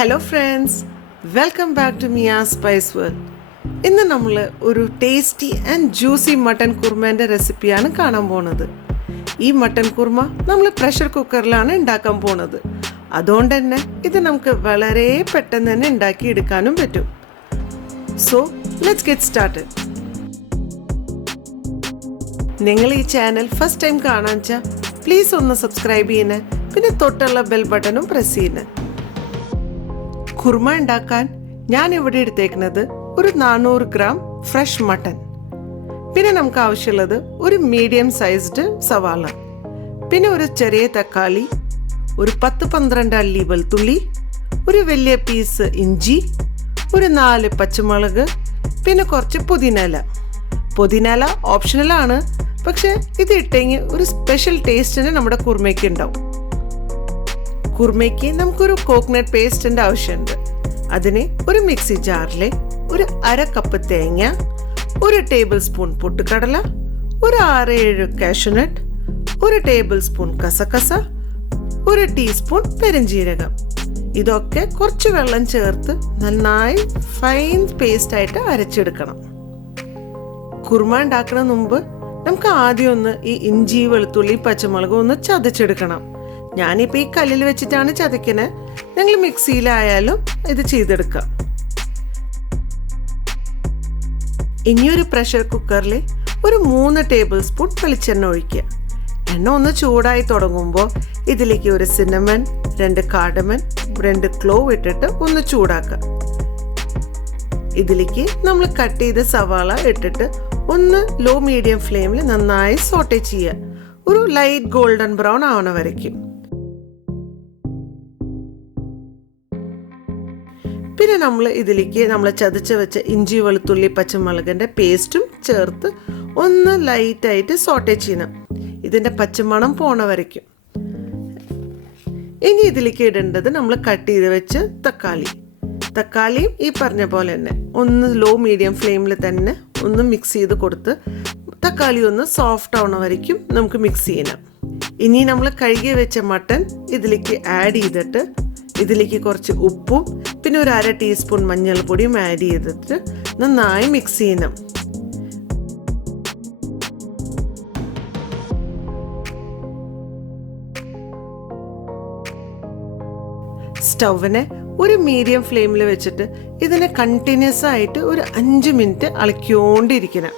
Hello friends, welcome back to Mia's spice world. ഇന്ന് നമ്മൾ ഒരു ടേസ്റ്റി ആൻഡ് ജ്യൂസി മട്ടൻ കുർമേൻ്റെ റെസിപ്പിയാണ് കാണാൻ പോണത്. ഈ മട്ടൻ കുർമ നമ്മൾ പ്രഷർ കുക്കറിലാണ് ഉണ്ടാക്കാൻ പോണത്. അതുകൊണ്ട് തന്നെ ഇത് നമുക്ക് വളരെ പെട്ടെന്ന് തന്നെ ഉണ്ടാക്കിയെടുക്കാനും പറ്റും. So let's get started. നിങ്ങൾ ഈ ചാനൽ ഫസ്റ്റ് ടൈം കാണാൻ വെച്ചാൽ പ്ലീസ് ഒന്ന് സബ്സ്ക്രൈബ് ചെയ്യണേ, പിന്നെ തൊട്ടുള്ള ബെൽ ബട്ടണും പ്രസ് ചെയ്യണേ. കുർമ ഉണ്ടാക്കാൻ ഞാൻ ഇവിടെ എടുത്തേക്കുന്നത് ഒരു 400 ഗ്രാം ഫ്രഷ് മട്ടൻ, പിന്നെ നമുക്ക് ആവശ്യമുള്ളത് ഒരു മീഡിയം സൈസ്ഡ് സവാള, പിന്നെ ഒരു ചെറിയ തക്കാളി, ഒരു 10-12 അല്ലി വെളുത്തുള്ളി, ഒരു വലിയ പീസ് ഇഞ്ചി, ഒരു 4 പച്ചമുളക്, പിന്നെ കുറച്ച് പുതിനയില ഓപ്ഷണലാണ്, പക്ഷെ ഇത് ഇട്ടെങ്കിൽ ഒരു സ്പെഷ്യൽ ടേസ്റ്റിന് നമ്മുടെ കുർമയ്ക്ക് ഉണ്ടാവും. കുർമയ്ക്ക് നമുക്കൊരു കോക്കനട്ട് പേസ്റ്റിൻ്റെ ആവശ്യമുണ്ട്. അതിന് ഒരു മിക്സി ജാറിൽ ഒരു 1/2 കപ്പ് തേങ്ങ, ഒരു ടേബിൾ സ്പൂൺ പൊട്ടുകടല, ഒരു 6-7 കാഷ്യൂനട്ട്, ഒരു ടേബിൾ സ്പൂൺ കസകസ, ഒരു ടീസ്പൂൺ പെരുംജീരകം, ഇതൊക്കെ കുറച്ച് വെള്ളം ചേർത്ത് നന്നായി ഫൈൻ പേസ്റ്റായിട്ട് അരച്ചെടുക്കണം. കുർമ ഉണ്ടാക്കുന്നതിന് മുമ്പ് നമുക്ക് ആദ്യം ഒന്ന് ഈ ഇഞ്ചി വെളുത്തുള്ളി പച്ചമുളകും ഒന്ന് ചതച്ചെടുക്കണം. ഞാനിപ്പോൾ ഈ കല്ലിൽ വെച്ചിട്ടാണ് ചതയ്ക്കുന്നത്. നിങ്ങൾ മിക്സിയിലായാലും ഇത് ചെയ്തെടുക്കാം. ഇനിയൊരു പ്രഷർ കുക്കറിൽ ഒരു 3 ടേബിൾ സ്പൂൺ വെളിച്ചെണ്ണ ഒഴിക്കുക. എണ്ണ ഒന്ന് ചൂടായി തുടങ്ങുമ്പോൾ ഇതിലേക്ക് ഒരു സിന്നമൺ, 2 കാർഡമൻ, 2 ക്ലോവ് ഇട്ടിട്ട് ഒന്ന് ചൂടാക്കുക. ഇതിലേക്ക് നമ്മൾ കട്ട് ചെയ്ത സവാള ഇട്ടിട്ട് ഒന്ന് ലോ മീഡിയം ഫ്ലെയിമിൽ നന്നായി സോട്ടേ ചെയ്യുക, ഒരു ലൈറ്റ് ഗോൾഡൻ ബ്രൗൺ ആവണ വരയ്ക്കും. പിന്നെ നമ്മൾ ഇതിലേക്ക് നമ്മൾ ചതച്ച് വെച്ച ഇഞ്ചി വെളുത്തുള്ളി പച്ചമുളകിൻ്റെ പേസ്റ്റും ചേർത്ത് ഒന്ന് ലൈറ്റായിട്ട് സോട്ടേ ചെയ്യണം, ഇതിൻ്റെ പച്ചമണം പോണ വരയ്ക്കും. ഇനി ഇതിലേക്ക് ഇടേണ്ടത് നമ്മൾ കട്ട് ചെയ്ത് വെച്ച് തക്കാളിയും ഈ പറഞ്ഞ പോലെ തന്നെ ഒന്ന് ലോ മീഡിയം ഫ്ലെയിമിൽ തന്നെ ഒന്ന് മിക്സ് ചെയ്ത് കൊടുത്ത് തക്കാളി ഒന്ന് സോഫ്റ്റ് ആവണ വരയ്ക്കും നമുക്ക് മിക്സ് ചെയ്യണം. ഇനി നമ്മൾ കഴുകി വെച്ച മട്ടൻ ഇതിലേക്ക് ആഡ് ചെയ്തിട്ട് ഇതിലേക്ക് കുറച്ച് ഉപ്പും പിന്നെ ഒരു 1/2 ടീസ്പൂൺ മഞ്ഞൾപ്പൊടിയും ആഡ് ചെയ്തിട്ട് നന്നായി മിക്സ് ചെയ്യണം. സ്റ്റൗവിനെ ഒരു മീഡിയം ഫ്ലെയിമിൽ വെച്ചിട്ട് ഇതിനെ കണ്ടിന്യൂസ് ആയിട്ട് ഒരു 5 മിനിറ്റ് ഇളക്കിക്കൊണ്ടിരിക്കണം.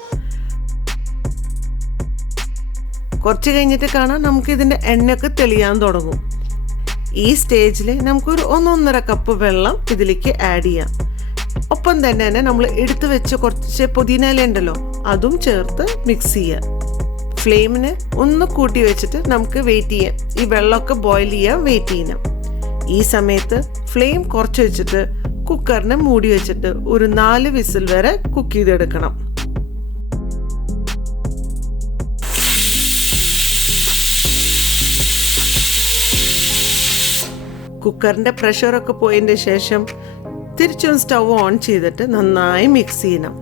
കുറച്ച് കഴിഞ്ഞിട്ട് കാണാം നമുക്ക് ഇതിൻ്റെ എണ്ണയൊക്കെ തെളിയാൻ തുടങ്ങും. ഈ സ്റ്റേജിൽ നമുക്കൊരു 1-1.5 കപ്പ് വെള്ളം ഇതിലേക്ക് ആഡ് ചെയ്യാം. ഒപ്പം തന്നെ നമ്മൾ എടുത്തു വെച്ച് കുറച്ച് പുതിനയില ഉണ്ടല്ലോ, അതും ചേർത്ത് മിക്സ് ചെയ്യാം. ഫ്ലെയിമിന് ഒന്ന് കൂട്ടി വെച്ചിട്ട് നമുക്ക് വെയിറ്റ് ചെയ്യാം. ഈ വെള്ളമൊക്കെ ബോയിൽ ചെയ്യാൻ വെയിറ്റ് ചെയ്യണം. ഈ സമയത്ത് ഫ്ലെയിം കുറച്ച് വെച്ചിട്ട് കുക്കറിനെ മൂടി വെച്ചിട്ട് ഒരു 4 വിസിൽ വരെ കുക്ക് ചെയ്തെടുക്കണം. കുക്കറിൻ്റെ പ്രഷറൊക്കെ പോയതിൻ്റെ ശേഷം തിരിച്ചും സ്റ്റൗ ഓൺ ചെയ്തിട്ട് നന്നായി മിക്സ് ചെയ്യണം.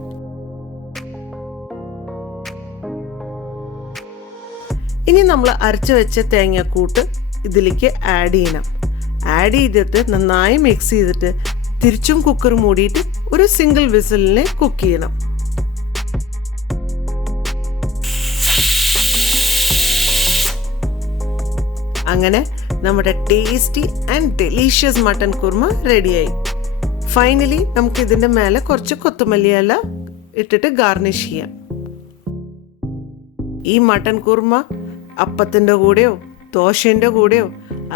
ഇനി നമ്മൾ അരച്ച് വെച്ച തേങ്ങാക്കൂട്ട് ഇതിലേക്ക് ആഡ് ചെയ്യണം. ആഡ് ചെയ്തിട്ട് നന്നായി മിക്സ് ചെയ്തിട്ട് തിരിച്ചും കുക്കർ മൂടിയിട്ട് ഒരു സിംഗിൾ വിസിലിനെ കുക്ക് ചെയ്യണം. അങ്ങനെ നമ്മുടെ tasty and delicious mutton korma റെഡിയായി. ഫൈനലി നമുക്ക് ഇതിൻ്റെ മേലെ കുറച്ച് കൊത്തമല്ലി ഇല ഇട്ടിട്ട് ഗാർണിഷ് ചെയ്യാം. ഈ മട്ടൻ കുർമ അപ്പത്തിൻ്റെ കൂടെയോ ദോശേൻ്റെ കൂടെയോ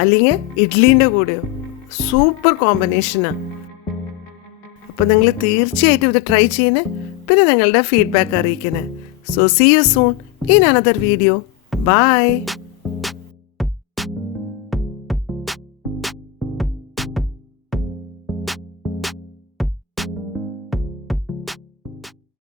അല്ലെങ്കിൽ ഇഡ്ലീൻ്റെ കൂടെയോ സൂപ്പർ കോമ്പിനേഷനാണ്. അപ്പോൾ നിങ്ങൾ തീർച്ചയായിട്ടും ഇത് ട്രൈ ചെയ്യണേ, പിന്നെ നിങ്ങളുടെ ഫീഡ്ബാക്ക് അറിയിക്കണേ. So see you soon in another video. By.